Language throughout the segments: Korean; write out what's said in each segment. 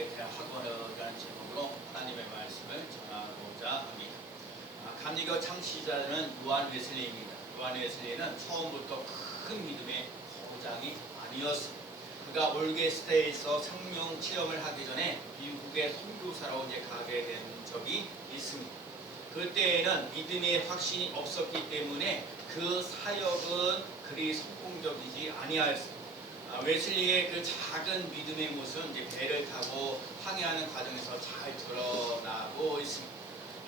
감격의 대학원이라는 제목으로 하나님의 말씀을 전하고자 합니다. 감리교 창시자는 요한 웨슬리입니다. 요한 웨슬리는 처음부터 큰 믿음의 거장이 아니었습니다. 그가 올게스테에서 생명 체험을 하기 전에 미국의 선교사로 가게 된 적이 있습니다. 그때에는 믿음의 확신이 없었기 때문에 그 사역은 그리 성공적이지 아니하였습니다. 웨슬리의 그 작은 믿음의 모습은 배를 타고 항해하는 과정에서 잘 드러나고 있습니다.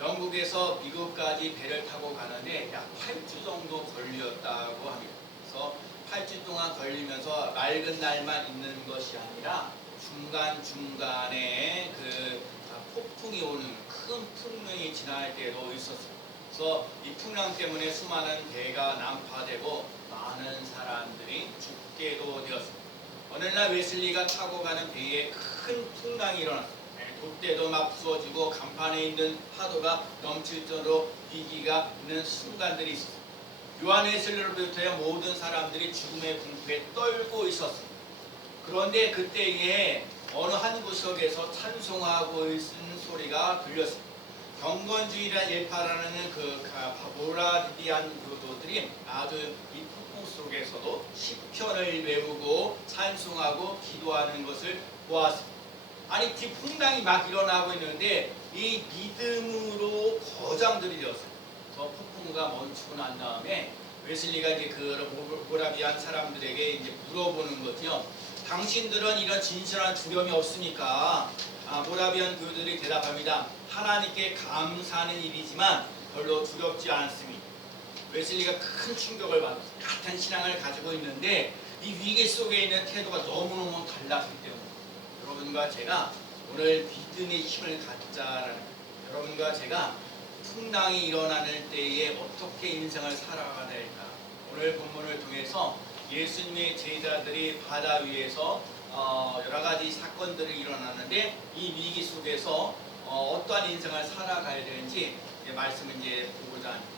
영국에서 미국까지 배를 타고 가는데 약 8주 정도 걸렸다고 합니다. 그래서 8주 동안 걸리면서 맑은 날만 있는 것이 아니라 중간중간에 그 폭풍이 오는 큰 풍랑이 지날 때도 있었습니다. 그래서 이 풍랑 때문에 수많은 배가 난파되고 많은 사람들이 죽게도 되었습니다. 어느 날 웨슬리가 타고 가는 배에 큰 풍랑이 일어났습니다. 돛대도 막 부서지고 간판에 있는 파도가 넘칠 정도로 위기가 있는 순간들이 있었습니다. 요한 웨슬리로부터의 모든 사람들이 죽음의 공포에 떨고 있었습니다. 그런데 그때에 어느 한 구석에서 찬송하고 있는 소리가 들렸습니다. 경건주의라 일파라는 그 모라비안 교도들이 아주 이 폭풍 속에서도 시편을 외우고 찬송하고 기도하는 것을 보았습니다. 아니 풍랑이 막 일어나고 있는데 이 믿음으로 거장들이 되었어요. 저 폭풍우가 멈추고 난 다음에 웨슬리가 이제 그 모라비안 사람들에게 이제 물어보는 거죠. 당신들은 이런 진실한 두려움이 없으니까 모라비안 교들이 대답합니다. 하나님께 감사하는 일이지만 별로 두렵지 않습니다. 웨슬리가 큰 충격을 받았어요. 같은 신앙을 가지고 있는데 이 위기 속에 있는 태도가 너무너무 달랐기 때문에 여러분과 제가 오늘 믿음의 힘을 갖자라는 여러분과 제가 풍랑이 일어나는 때에 어떻게 인생을 살아가야 될까. 오늘 본문을 통해서 예수님의 제자들이 바다 위에서 여러 가지 사건들이 일어나는데 이 위기 속에서 어떠한 인생을 살아가야 되는지 말씀을 이제 보고자 합니다.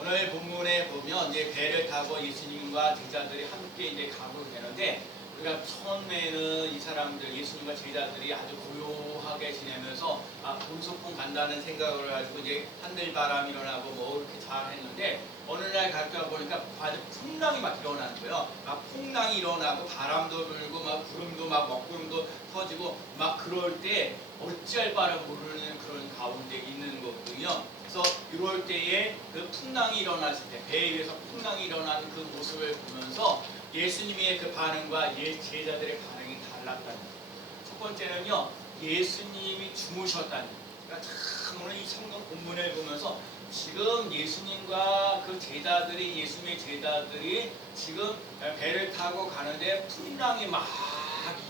오늘 본문에 보면 이제 배를 타고 예수님과 제자들이 함께 이제 가고 되는데 우리가 처음에는 이 사람들 예수님과 제자들이 아주 고요하게 지내면서 본소풍 간다는 생각을 가지고 이제 하늘바람이 일어나고 뭐 이렇게 잘 했는데 어느 날 갔다 보니까 아주 풍랑이 막 일어나는 거예요. 막 풍랑이 일어나고 바람도 불고 막 구름도 막 먹구름도 터지고 막 그럴 때 어찌할 바를 모르는 그런 가운데 있는 거거든요. 그래서 이럴 때에 그 풍랑이 일어났을 때 배에 의해서 풍랑이 일어나는 그 모습을 보면서 예수님의 그 반응과 제자들의 반응이 달랐다는 거예요. 첫 번째는요, 예수님이 주무셨다는 거예요. 그러니까 참 오늘 이 성경 본문을 보면서 지금 예수님과 그 제자들이 예수님의 제자들이 지금 배를 타고 가는데 풍랑이 막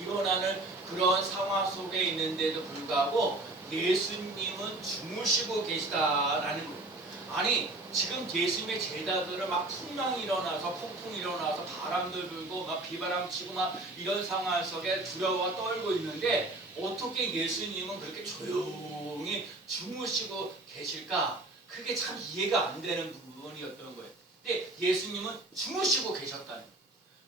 일어나는 그런 상황 속에 있는데도 불구하고 예수님은 주무시고 계시다라는 거예요. 아니 지금 예수님의 제자들은 막 풍랑이 일어나서 폭풍이 일어나서 바람도 불고 막 비바람 치고 막 이런 상황 속에 두려워 떨고 있는데 어떻게 예수님은 그렇게 조용히 주무시고 계실까? 그게 참 이해가 안 되는 부분이었던 거예요. 근데 예수님은 주무시고 계셨다는 거예요.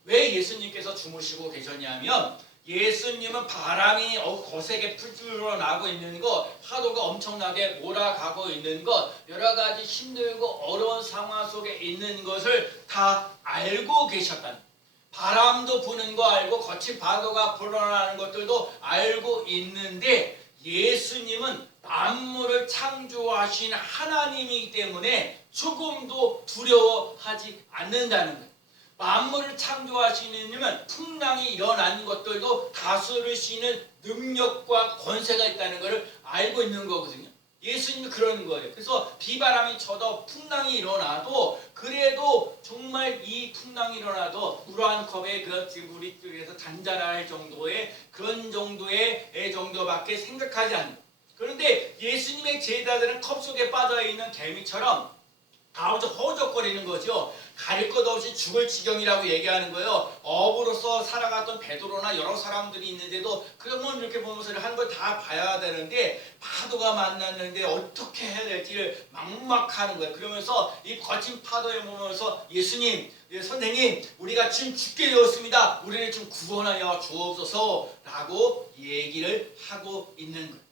왜 예수님께서 주무시고 계셨냐면 예수님은 바람이 거세게 불어나고 있는 것, 파도가 엄청나게 몰아가고 있는 것, 여러 가지 힘들고 어려운 상황 속에 있는 것을 다 알고 계셨다는 거예요. 바람도 부는 거 알고 거친 파도가 불어나는 것들도 알고 있는데 예수님은 만물을 창조하신 하나님이기 때문에 조금도 두려워하지 않는다는 거예요. 만물을 창조하시는 님은 풍랑이 일어나는 것들도 다스리시는 능력과 권세가 있다는 것을 알고 있는 거거든요. 예수님이 그러는 거예요. 그래서 비바람이 쳐도 풍랑이 일어나도 그래도 정말 이 풍랑이 일어나도 물 한 컵에 그 물이 끓여서 잔잔할 정도의 그런 정도의 정도밖에 생각하지 않는. 그런데 예수님의 제자들은 컵 속에 빠져있는 개미처럼 아무튼 허우적거리는 거죠. 가릴 것 없이 죽을 지경이라고 얘기하는 거예요. 어부로서 살아갔던 베드로나 여러 사람들이 있는데도 그러면 이렇게 보면서 하는 걸 다 봐야 되는데 파도가 만났는데 어떻게 해야 될지를 막막하는 거예요. 그러면서 이 거친 파도에 보면서 예수님, 선생님, 우리가 지금 죽게 되었습니다. 우리를 좀 구원하여 주옵소서 라고 얘기를 하고 있는 거예요.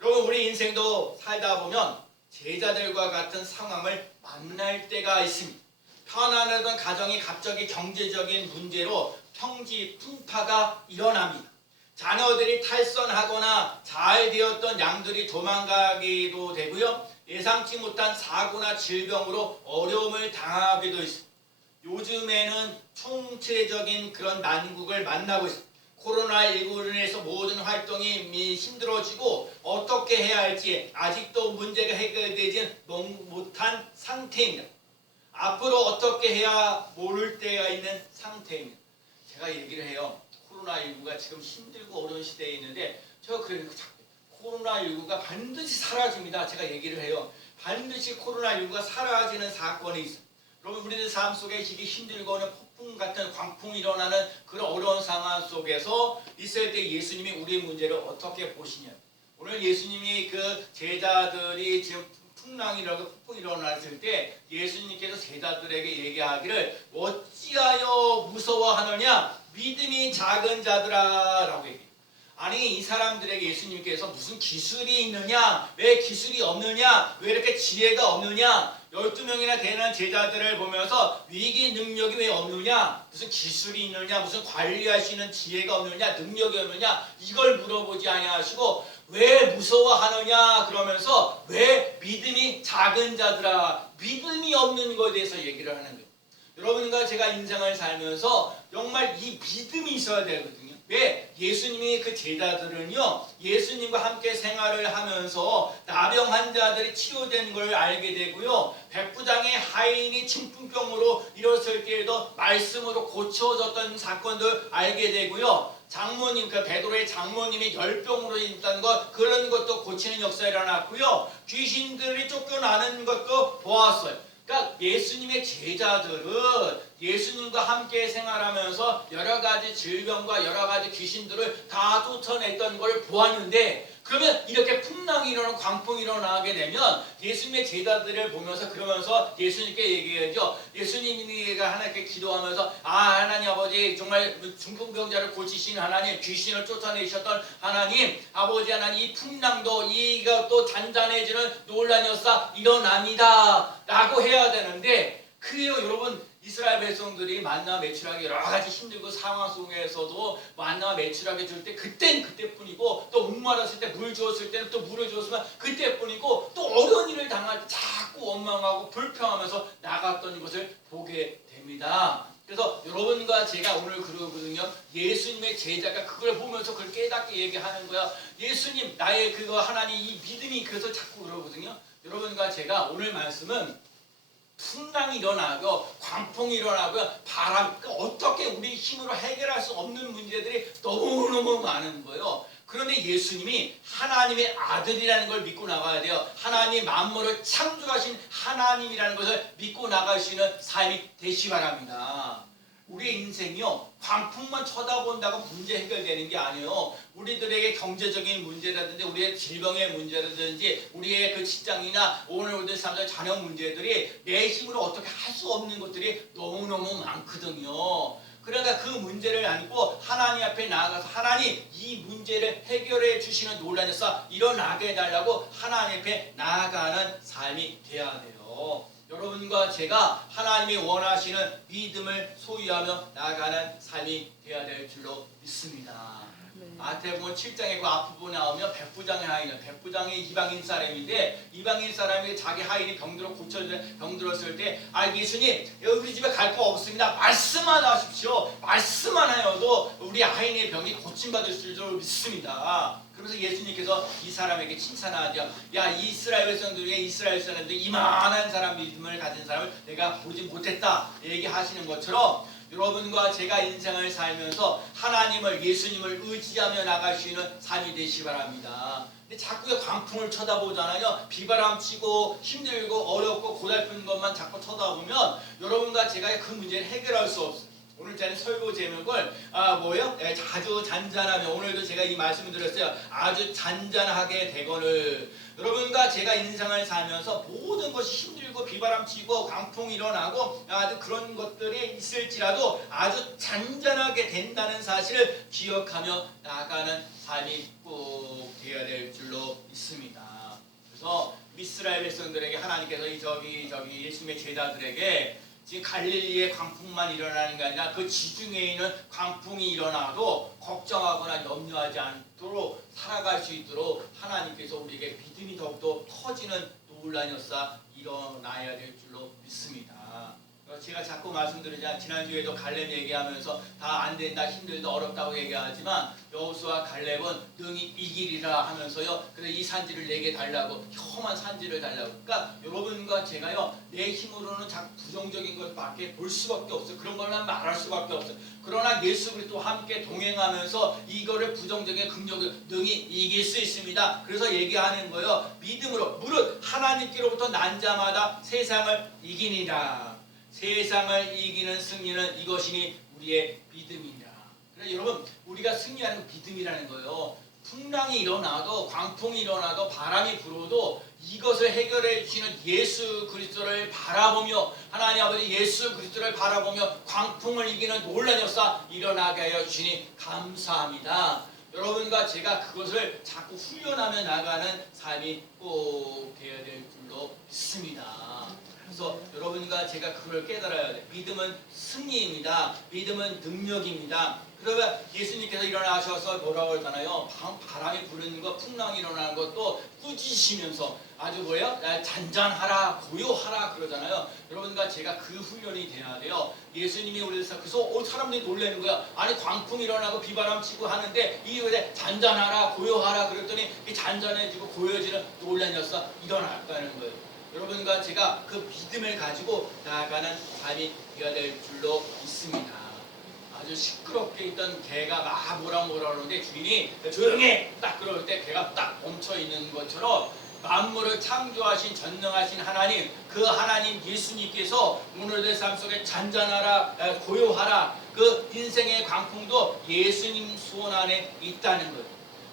여러분, 우리 인생도 살다 보면 제자들과 같은 상황을 만날 때가 있습니다. 편안하던 가정이 갑자기 경제적인 문제로 평지풍파가 일어납니다. 자녀들이 탈선하거나 잘 되었던 양들이 도망가기도 되고요. 예상치 못한 사고나 질병으로 어려움을 당하기도 있습니다. 요즘에는 총체적인 그런 난국을 만나고 있습니다. 코로나19로 인해서 모든 활동이 힘들어지고 어떻게 해야 할지 아직도 문제가 해결되지 못한 상태입니다. 앞으로 어떻게 해야 모를 때가 있는 상태입니다. 제가 얘기를 해요. 코로나19가 지금 힘들고 어려운 시대에 있는데 제가 그래요. 코로나19가 반드시 사라집니다. 제가 얘기를 해요. 반드시 코로나19가 사라지는 사건이 있어요. 여러분, 우리들 삶 속에 이게 힘들고는 폭풍 같은 광풍이 일어나는 그런 어려운 상황 속에서 있을 때 예수님이 우리의 문제를 어떻게 보시냐. 오늘 예수님이 그 제자들이 지금 풍랑이라고 폭풍이 일어났을 때 예수님께서 제자들에게 얘기하기를 어찌하여 무서워하느냐 믿음이 작은 자들아 라고 얘기해요. 아니, 이 사람들에게 예수님께서 무슨 기술이 있느냐, 왜 기술이 없느냐, 왜 이렇게 지혜가 없느냐, 12명이나 되는 제자들을 보면서 위기 능력이 왜 없느냐, 무슨 기술이 있느냐, 무슨 관리할 수 있는 지혜가 없느냐, 능력이 없느냐, 이걸 물어보지 아니하시고 왜 무서워하느냐 그러면서 왜 믿음이 작은 자들아, 믿음이 없는 것에 대해서 얘기를 하는 거예요. 여러분과 제가 인생을 살면서 정말 이 믿음이 있어야 되거든요. 왜? 예수님이 그 제자들은요, 예수님과 함께 생활을 하면서 나병 환자들이 치료된 걸 알게 되고요, 백부장의 하인이 중풍병으로 일었을 때에도 말씀으로 고쳐졌던 사건들 알게 되고요, 장모님, 그 베드로의 장모님이 열병으로 있다는 것, 그런 것도 고치는 역사가 일어났고요, 귀신들이 쫓겨나는 것도 보았어요. 그러니까 예수님의 제자들은 예수님과 함께 생활하면서 여러 가지 질병과 여러 가지 귀신들을 다 쫓아냈던 걸 보았는데, 그러면 이렇게 풍랑이 일어나고 광풍이 일어나게 되면 예수님의 제자들을 보면서 그러면서 예수님께 얘기하죠. 예수님이가 하나님께 기도하면서 하나님 아버지, 정말 중풍병자를 고치신 하나님, 귀신을 쫓아내셨던 하나님 아버지, 하나님 이 풍랑도 이것도 잔잔해지는 논란 역사 일어납니다 라고 해야 되는데, 그래요 여러분. 이스라엘 백성들이 만나 매출하기 여러 가지 힘들고 상황 속에서도 만나 매출하게 줄 때 그땐 그때뿐이고, 또 목마랐을 때 물 주었을 때는 또 물을 주었으면 그때뿐이고, 또 어려운 일을 당할 때 자꾸 원망하고 불평하면서 나갔던 것을 보게 됩니다. 그래서 여러분과 제가 오늘 그러거든요. 예수님의 제자가 그걸 보면서 그걸 깨닫게 얘기하는 거야. 예수님, 나의 그거 하나님 이 믿음이, 그래서 자꾸 그러거든요. 여러분과 제가 오늘 말씀은 풍랑이 일어나고 광풍이 일어나고 바람, 어떻게 우리 힘으로 해결할 수 없는 문제들이 너무너무 많은 거예요. 그런데 예수님이 하나님의 아들이라는 걸 믿고 나가야 돼요. 하나님 만물을 창조하신 하나님이라는 것을 믿고 나갈 수 있는 삶이 되시 바랍니다. 우리의 인생이요, 광풍만 쳐다본다고 문제 해결되는 게 아니에요. 우리들에게 경제적인 문제라든지 우리의 질병의 문제라든지 우리의 그 직장이나 오늘 우리 삶의 자녀 문제들이 내 힘으로 어떻게 할 수 없는 것들이 너무너무 많거든요. 그러니까 그 문제를 안고 하나님 앞에 나아가서 하나님 이 문제를 해결해 주시는 논란에서 일어나게 해달라고 하나님 앞에 나아가는 삶이 돼야 돼요. 여러분과 제가 하나님이 원하시는 믿음을 소유하며 나아가는 삶이 되어야 될 줄로 믿습니다. 마태복음 7장에 그 앞부분에 나오면 백부장의 하인은, 백부장이 이방인 사람인데 이방인 사람이 자기 하인이 병들었을 때 예수님 우리 집에 갈 거 없습니다. 말씀만 하십시오. 말씀만 하여도 우리 하인의 병이 고침받을 줄 믿습니다. 그러면서 예수님께서 이 사람에게 칭찬하죠. 야, 이스라엘 백성들의 이스라엘 사람들 이만한 사람 믿음을 가진 사람을 내가 보지 못했다 얘기하시는 것처럼 여러분과 제가 인생을 살면서 하나님을, 예수님을 의지하며 나갈 수 있는 삶이 되시기 바랍니다. 근데 자꾸 광풍을 쳐다보잖아요. 비바람 치고 힘들고 어렵고 고달픈 것만 자꾸 쳐다보면 여러분과 제가 그 문제를 해결할 수 없어요. 오늘 저는 설교 제목을 아주 잔잔하며, 오늘도 제가 이 말씀을 드렸어요. 아주 잔잔하게 되거늘. 여러분과 제가 인생을 살면서 모든 것이 힘들고 비바람치고 광풍이 일어나고 아주 그런 것들이 있을지라도 아주 잔잔하게 된다는 사실을 기억하며 나아가는 삶이 꼭 되어야 될 줄로 믿습니다. 그래서 이스라엘 백성들에게 하나님께서 저기 예수님의 제자들에게 지금 갈릴리에 광풍만 일어나는 게 아니라 그 지중해에 있는 광풍이 일어나도 걱정하거나 염려하지 않도록 살아갈 수 있도록 하나님께서 우리에게 믿음이 더욱더 커지는 놀라운 역사 일어나야 될 줄로 믿습니다. 제가 자꾸 말씀드리자, 지난주에도 갈렙 얘기하면서 다 안된다, 힘들다, 어렵다고 얘기하지만 여호수아 갈렙은 능히 이기리라 하면서요, 그래 이 산지를 내게 달라고, 험한 산지를 달라고. 그러니까 여러분과 제가요, 내 힘으로는 자꾸 부정적인 것밖에 볼 수밖에 없어요. 그런 걸만 말할 수밖에 없어요. 그러나 예수 그리스도와 함께 동행하면서 이거를 부정적인 긍정을 능히 이길 수 있습니다. 그래서 얘기하는 거예요. 믿음으로 무릇 하나님께로부터 난 자마다 세상을 이기니라. 세상을 이기는 승리는 이것이니 우리의 믿음이라. 그래서 여러분, 우리가 승리하는 믿음이라는 거예요. 풍랑이 일어나도, 광풍이 일어나도, 바람이 불어도 이것을 해결해 주시는 예수 그리스도를 바라보며, 하나님 아버지 예수 그리스도를 바라보며 광풍을 이기는 놀라운 역사 일어나게 하여 주시니 감사합니다. 여러분과 제가 그것을 자꾸 훈련하며 나가는 삶이 꼭 되어야 될 줄로 믿습니다. 그래서 여러분과 제가 그걸 깨달아야 돼. 믿음은 승리입니다. 믿음은 능력입니다. 그러면 예수님께서 일어나셔서 뭐라고 하잖아요. 바람이 부르는 것, 풍랑이 일어나는 것도 꾸짖으시면서 아주 잔잔하라, 고요하라 그러잖아요. 여러분과 제가 그 훈련이 돼야 돼요. 예수님이 우리에서, 그래서 사람들이 놀라는 거야. 아니 광풍이 일어나고 비바람 치고 하는데 이후에 잔잔하라, 고요하라 그랬더니 이 잔잔해지고 고요해지는 놀라운 역사 일어났다는 거예요. 여러분과 제가 그 믿음을 가지고 나아가는 삶이 되어야 될 줄로 믿습니다. 아주 시끄럽게 있던 개가 막 뭐라 그러는데 주인이 조용해! 딱 그럴 때 개가 딱 멈춰있는 것처럼 만물을 창조하신 전능하신 하나님, 그 하나님 예수님께서 오늘의 삶 속에 잔잔하라, 고요하라, 그 인생의 광풍도 예수님 손 안에 있다는 것.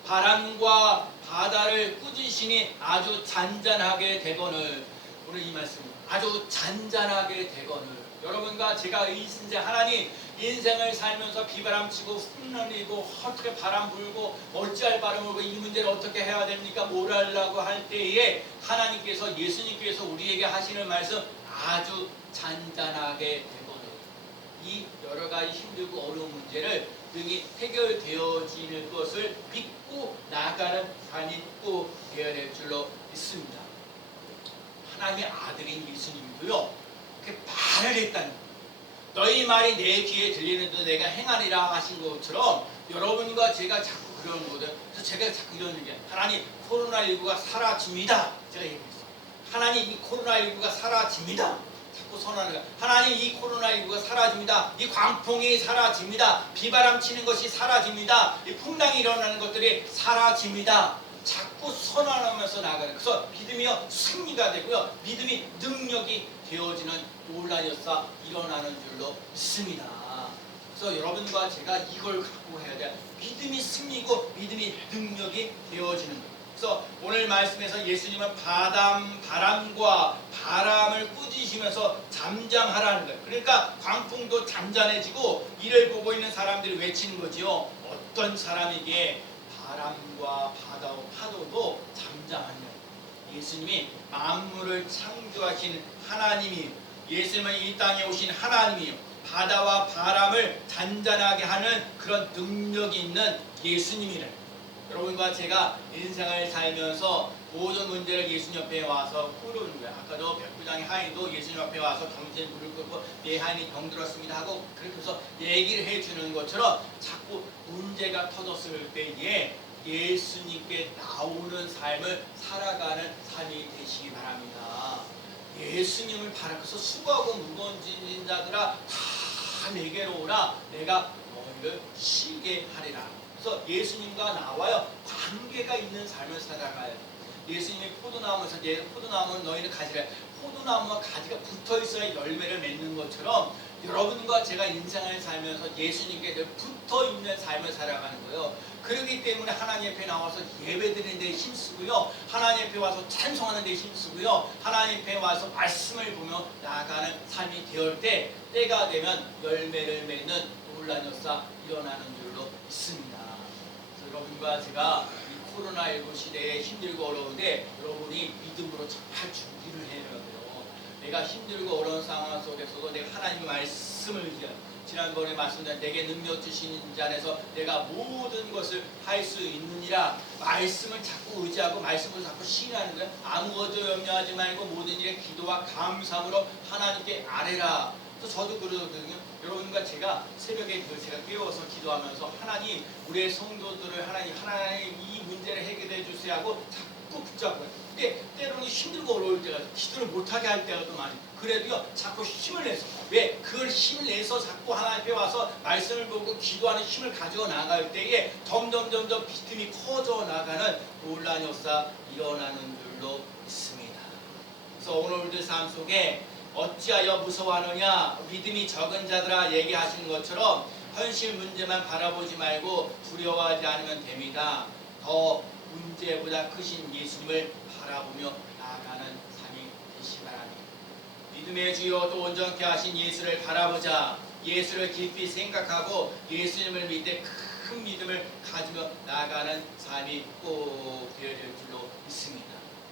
바람과 바다를 꾸짖으시니 아주 잔잔하게 되거늘. 오늘 이 말씀 아주 잔잔하게 되거늘. 여러분과 제가 이 인생, 하나님 인생을 살면서 비바람 치고 흩날리고 어떻게 바람 불고 어찌할 바람 불고 이 문제를 어떻게 해야 됩니까? 뭘 하려고 할 때에 하나님께서, 예수님께서 우리에게 하시는 말씀 아주 잔잔하게 되거늘. 이 여러 가지 힘들고 어려운 문제를 등이 해결되어지는 것을 믿고 나가는 삶이 꼭 되어야 될 줄로 믿습니다. 하나님의 아들인 예수님도요, 그렇게 말을 했다는 거예요. 너희 말이 내 귀에 들리는데 내가 행하리라 하신 것처럼 여러분과 제가 자꾸 그런 거거든. 그래서 제가 자꾸 이런 얘기해요. 하나님, 코로나19가 사라집니다. 제가 얘기했어요. 하나님, 이 코로나19가 사라집니다. 선언하는 거야. 하나님, 이 코로나19가 사라집니다. 이 광풍이 사라집니다. 비바람 치는 것이 사라집니다. 이 풍랑이 일어나는 것들이 사라집니다. 자꾸 선언하면서 나가는. 그래서 믿음이요 승리가 되고요, 믿음이 능력이 되어지는 놀라운 역사 일어나는 줄로 믿습니다. 그래서 여러분과 제가 이걸 갖고 해야 돼요. 믿음이 승리고 믿음이 능력이 되어지는 거예요. 그래서 오늘 말씀에서 예수님은 바람과 바람을 꾸짖으시면서 잠잠하라는 거예요. 그러니까 광풍도 잠잠해지고 이를 보고 있는 사람들이 외치는 거지요. 어떤 사람에게 바람과 파도도 잠잠하냐. 예수님이 만물을 창조하신 하나님이에요. 예수님은 이 땅에 오신 예수님이요, 바다와 바람을 잔잔하게 하는 그런 능력이 있는 예수님이래. 여러분과 제가 인생을 살면서 모든 문제를 예수님 옆에 와서 풀어주는 거야. 아까도 백부장의 하인도 예수님 앞에 와서 경제에 물을 끓고 내 하인이 병들었습니다 하고 그렇게 해서 얘기를 해주는 것처럼 자꾸 문제가 터졌을 때에 예수님께 나오는 삶을 살아가는 삶이 되시기 바랍니다. 예수님을 바라면서 수고하고 무거운 짐진 자들아 다 다 내게로 오라. 내가 너희를 쉬게 하리라. 그래서 예수님과 나와요 관계가 있는 삶을 살아가야 돼. 예수님이 포도나무에서 포도나무는 너희는 가지라. 포도나무와 가지가 붙어 있어야 열매를 맺는 것처럼 여러분과 제가 인생을 살면서 예수님께 늘 붙어 있는 삶을 살아가는 거예요. 그렇기 때문에 하나님 앞에 나와서 예배드리는 데 힘쓰고요. 하나님 앞에 와서 찬송하는 데 힘쓰고요. 하나님 앞에 와서 말씀을 보며 나아가는 삶이 되을 때 때가 되면 열매를 맺는 놀라운 역사 일어나는 줄로 믿습니다. 그래서 여러분과 제가 이 코로나19 시대에 힘들고 어려운데 여러분이 믿음으로 잘 준비를 해야 돼요. 내가 힘들고 어려운 상황 속에서도 내가 하나님의 말씀을 지난번에 말씀드린 내게 능력 주시는 자 안에서 내가 모든 것을 할 수 있느니라. 말씀을 자꾸 의지하고 말씀을 자꾸 신뢰하는 거예요. 아무것도 염려하지 말고 모든 일에 기도와 감사함으로 하나님께 아뢰라. 또 저도 그러거든요. 여러분과 제가 새벽에 제가 깨워서 기도하면서 하나님 우리의 성도들을 하나님 이 문제를 해결해 주세요 하고 자꾸 붙잡고요. 근데 때로는 힘들고 어려울 때가 기도를 못하게 할 때가 또 많이. 그래도요 자꾸 힘을 내서 왜 그걸 힘을 내서 자꾸 하나님 앞에 와서 말씀을 보고 기도하는 힘을 가지고 나갈 때에 점점 믿음이 커져 나가는 놀라운 역사 일어나는 줄로 믿습니다. 그래서 오늘 우리들 삶 속에 어찌하여 무서워하느냐 믿음이 적은 자들아 얘기하시는 것처럼 현실 문제만 바라보지 말고 두려워하지 않으면 됩니다. 더 문제보다 크신 예수님을 바라보며 나아가는 삶이 되시 바랍니다. 믿음의 주여 또 온전케 하신 예수를 바라보자. 예수를 깊이 생각하고 예수님을 믿되 큰 믿음을 가지며 나아가는 삶이 꼭 되어질 줄로 믿습니다.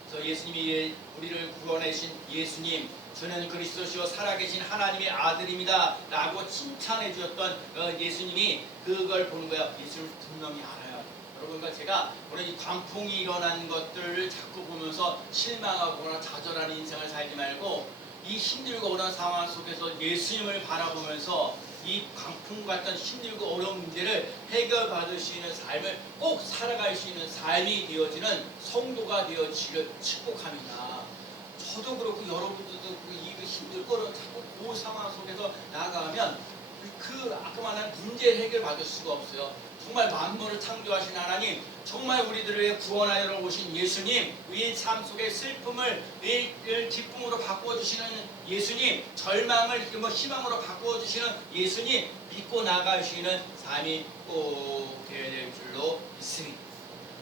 그래서 예수님이 우리를 구원하신 예수님 저는 그리스도시요 살아계신 하나님의 아들입니다 라고 칭찬해 주셨던 예수님이 그걸 보는 거야. 예수를 분명히 알아요. 여러분과 제가 오늘 이 광풍이 일어난 것들을 자꾸 보면서 실망하거나 좌절하는 인생을 살지 말고 이 힘들고 어려운 상황 속에서 예수님을 바라보면서 이 광풍 같은 힘들고 어려운 문제를 해결받을 수 있는 삶을 꼭 살아갈 수 있는 삶이 되어지는 성도가 되어지기를 축복합니다. 저도 그렇고 여러분들도 이 힘들고 어려운 자꾸 그 상황 속에서 나아가면 그 아까 말한 문제 해결받을 수가 없어요. 정말 만물을 창조하신 하나님, 정말 우리들을 구원하여 오신 예수님, 우리의 삶 속의 슬픔을 기쁨으로 바꾸어주시는 예수님, 절망을 희망으로 바꾸어주시는 예수님, 믿고 나가시는 삶이 꼭 되어야 될 줄로 믿습니다.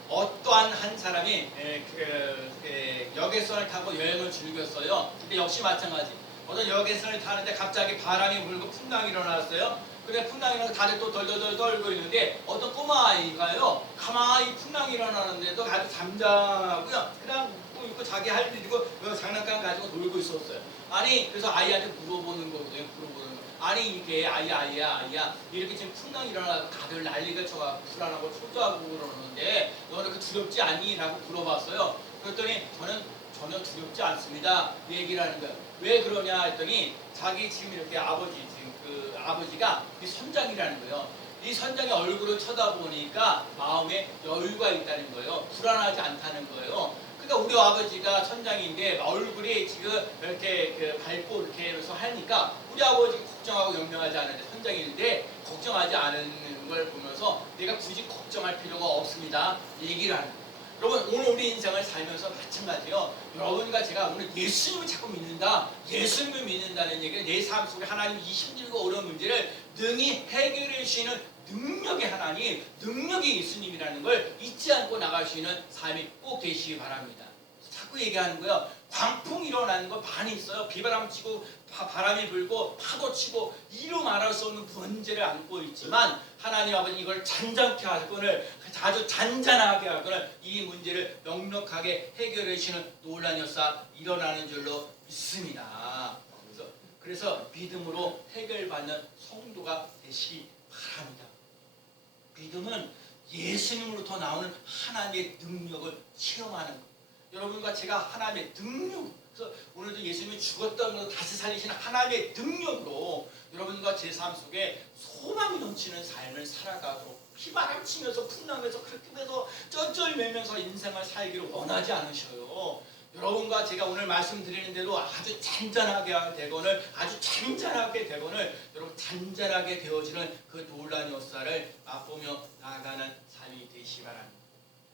어떠한 한 사람이 여객선을 타고 여행을 즐겼어요. 근데 역시 마찬가지. 어떤 여객선을 타는데 갑자기 바람이 불고 풍랑이 일어났어요. 그래 풍랑이 일어나서 다들 또 덜덜덜 떨고 있는데 어떤 꼬마 아이가요 가만히 풍랑이 일어나는데도 아주 잠잠하고요. 그냥 웃고 있고 자기 할 일이고 장난감 가지고 놀고 있었어요. 아니 그래서 아이한테 물어보는 거거든요. 아니 이게 아이야 이렇게 지금 풍랑이 일어나서 다들 난리가 쳐가지고 불안하고 초조하고 그러는데 너는 그 두렵지 않니? 라고 물어봤어요. 그랬더니 저는 전혀 두렵지 않습니다. 얘기를 하는 거예요. 왜 그러냐 했더니 자기 지금 이렇게 아버지가 이 선장이라는 거예요. 이 선장의 얼굴을 쳐다보니까 마음에 여유가 있다는 거예요. 불안하지 않다는 거예요. 그러니까 우리 아버지가 선장인데 얼굴이 지금 이렇게 밝고 이렇게 해서 하니까 우리 아버지가 걱정하고 염려하지 않는데 선장인데 걱정하지 않은 걸 보면서 내가 굳이 걱정할 필요가 없습니다. 얘기를 하는 거예요. 여러분 오늘 우리 인생을 살면서 마찬가지예요. 여러분과 제가 오늘 예수님을 자꾸 믿는다. 예수님을 믿는다는 얘기는 내 삶 속에 하나님 이 힘들고 어려운 문제를 능히 해결해 주시는 능력의 하나님, 능력의 예수님이라는 걸 잊지 않고 나갈 수 있는 삶이 꼭 되시기 바랍니다. 자꾸 얘기하는 거예요. 광풍 일어나는 거 많이 있어요. 비바람 치고 바람이 불고 파도 치고 이루 말할 수 없는 문제를 안고 있지만 하나님 아버지 이걸 잔잔케 하거늘 아주 잔잔하게 하거늘 이 문제를 넉넉하게 해결해 주시는 놀라운 역사 일어나는 줄로 믿습니다. 그래서 믿음으로 해결받는 성도가 되시기 바랍니다. 믿음은 예수님으로부터 나오는 하나님의 능력을 체험하는 것. 여러분과 제가 하나님의 능력, 그래서 오늘도 예수님이 죽었던 걸 다시 살리시는 하나님의 능력으로 여러분과 제 삶 속에 소망이 넘치는 삶을 살아가도록 피바람 치면서 풍랑에서 그렇게 해서 쩔쩔매면서 인생을 살기를 원하지 않으셔요. 여러분과 제가 오늘 말씀드리는 대로 아주 잔잔하게 되거늘 아주 잔잔하게 되거늘 여러분 잔잔하게 되어지는 그 놀라운 역사를 맛보며 나아가는 삶이 되시기 바랍니다.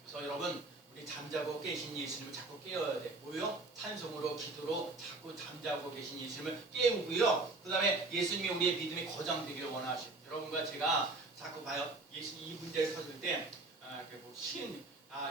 그래서 여러분 우리 잠자고 계신 예수님을 자꾸 깨워야 돼. 뭐요? 찬송으로 기도로 자꾸 잠자고 계신 예수님을 깨우고요. 그 다음에 예수님이 우리의 믿음이 거장되기를 원하시고 여러분과 제가 자꾸 봐요. 예수님 이 문제를 터질 때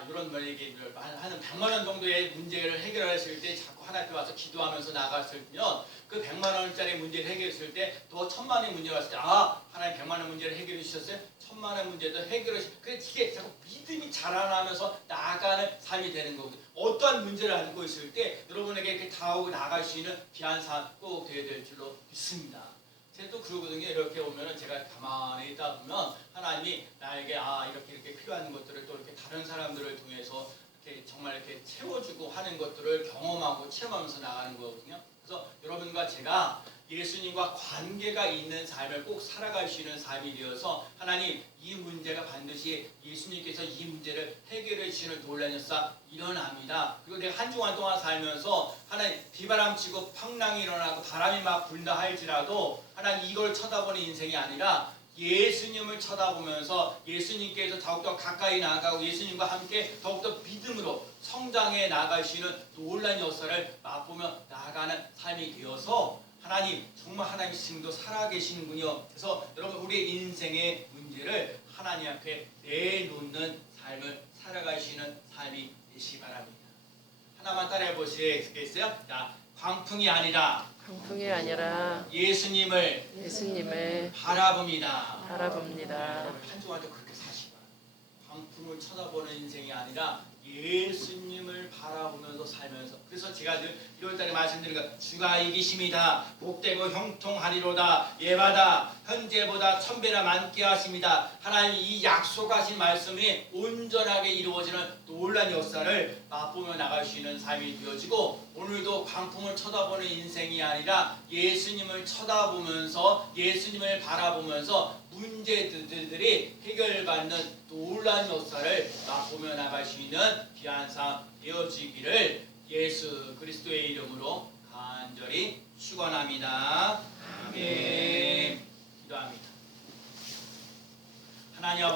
이런 말에게 한 100만 원 정도의 문제를 해결하실 때 자꾸 하나님께 와서 기도하면서 나갔으면 그 100만 원짜리 문제를 해결했을 때 더 1000만 원의 문제가 왔을 때 하나님 100만 원 문제를 해결해 주셨어요. 1000만 원 문제도 해결해 주셨어요. 그래 이게 자꾸 믿음이 자라나면서 나아가는 삶이 되는 거거든요. 어떠한 문제를 안고 있을 때 여러분에게 이렇게 다가오고 나갈 수 있는 귀한 삶 꼭 되어야 될 줄로 믿습니다. 제가 또 그러거든요. 이렇게 오면은 제가 가만히 있다 보면 하나님이 나에게 이렇게 필요한 것들을 또 이렇게 다른 사람들을 통해서 이렇게 정말 이렇게 채워주고 하는 것들을 경험하고 체험하면서 나가는 거거든요. 그래서 여러분과 제가 예수님과 관계가 있는 삶을 꼭 살아갈 수 있는 삶이 되어서 하나님 이 문제가 반드시 예수님께서 이 문제를 해결해 주시는 놀라운 역사 일어납니다. 그리고 내가 한 주간 동안 살면서 하나님 비바람 치고 풍랑이 일어나고 바람이 막 분다 할지라도 하나님 이걸 쳐다보는 인생이 아니라 예수님을 쳐다보면서 예수님께서 더욱더 가까이 나아가고 예수님과 함께 더욱더 믿음으로 성장해 나가시는 놀라운 역사를 맛보며 나아가는 삶이 되어서 하나님 정말 하나님 지금도 살아계시는군요. 그래서 여러분 우리의 인생의 문제를 하나님 앞에 내놓는 삶을 살아가시는 삶이 되시기 바랍니다. 하나만 따라해 보시겠어요? 자, 광풍이 아니라 예수님을 바라봅니다. 한 주간도 그렇게 사시고 광풍을 쳐다보는 인생이 아니라 예수님을 바라보면서 살면서 그래서 제가 늘 1월달에 말씀드린 것 주가 이기심이다 복되고 형통하리로다 예마다 현재보다 1000배나 많게 하십니다. 하나님 이 약속하신 말씀이 온전하게 이루어지는 놀라운 역사를 맛보며 나갈 수 있는 삶이 되어지고 오늘도 광풍을 쳐다보는 인생이 아니라 예수님을 쳐다보면서 예수님을 바라보면서 문제들이 해결받는 놀라운 역사를 맛보며 나갈 수 있는 귀한 삶 되어지기를 예수 그리스도의 이름으로 간절히 축원합니다. 아멘. 기도합니다. 하나님 아버지